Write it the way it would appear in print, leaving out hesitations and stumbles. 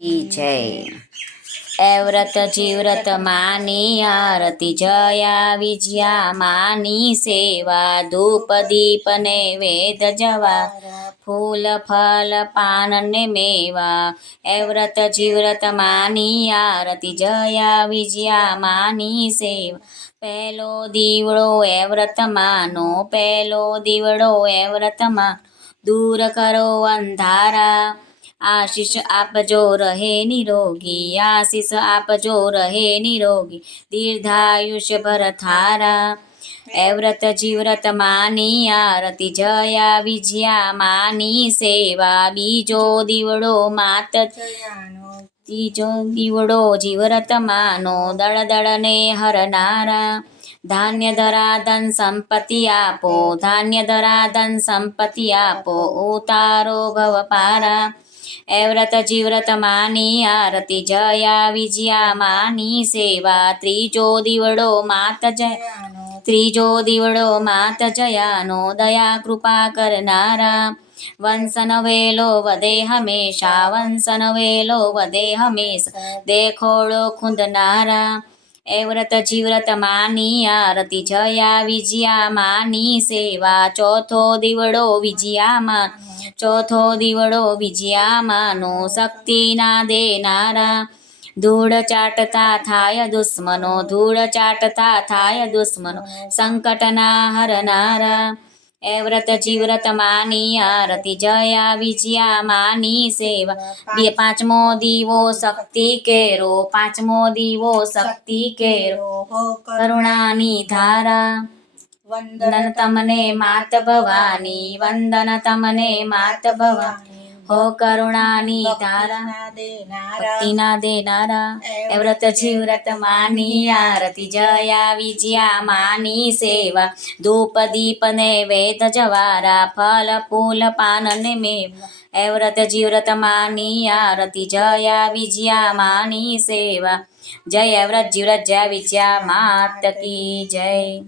जय एव्रत जीव्रत मानी आरती जया विजया मानी सेवा धूप दीप नैवेद जवार फूल फल पान ने मेवा एव्रत जीव्रत मानी आरती जया विजया मानी सेवा पहलो दीवड़ो एव्रत मानो पहलो दीवड़ो एव्रत मान दूर करो अंधारा आशीष आपजो रहे निरोगी आशीष आपजो रहे निरोगी दीर्घायुष्य भर थारा एव्रत जीव्रत मानी आरती जया विजया मानी सेवा बीजो दीवड़ो मात तीजो दीवड़ो जीव्रत मानो दड़ दड़ ने हरनारा धान्य धरा धन संपत्ति आपो धान्य धरा धन संपत्ति आपो उतारो भव पारा एव्रत जीव्रत मानी आरती जया विजया मानी सेवा त्रीजो दीवड़ो मात जयानो त्रीजो दीवड़ो मात जयानो दया कृपा करनारा वंशन वेलो वदे हमेशा वंशन वेलो वदे हमेशा देखोड़ो खुंदनारा एव्रत जीव्रत मानी आरती जया विजया मानी सेवा चौथो दीवड़ो विजया मान चौथो दीवड़ो विजया मानो शक्ति ना देनारा धूड़ चाटता थाय दुश्मनो धूड़ चाटता थाय दुश्मनो संकट ना हरनारा एव्रत जीव्रत मानी आरती जया विजया मानी सेवा पांचमो दीवो शक्ति केरो पांचमो दीवो शक्ति केरो करुणानी धारा वंदन तमने मात भवानी वंदन तमने मात भवानी हो करुणानी धारा भक्ति ना देनारा एव्रत जीव्रत मानी आरती जया विजया मानी सेवा धूप दीप नैवेद जवारा फल फूल पान ने मेवा एव्रत जीव्रत मानी आरती जया विजया मानी सेवा जय एव्रत जीव्रत जय विजया मात की जय।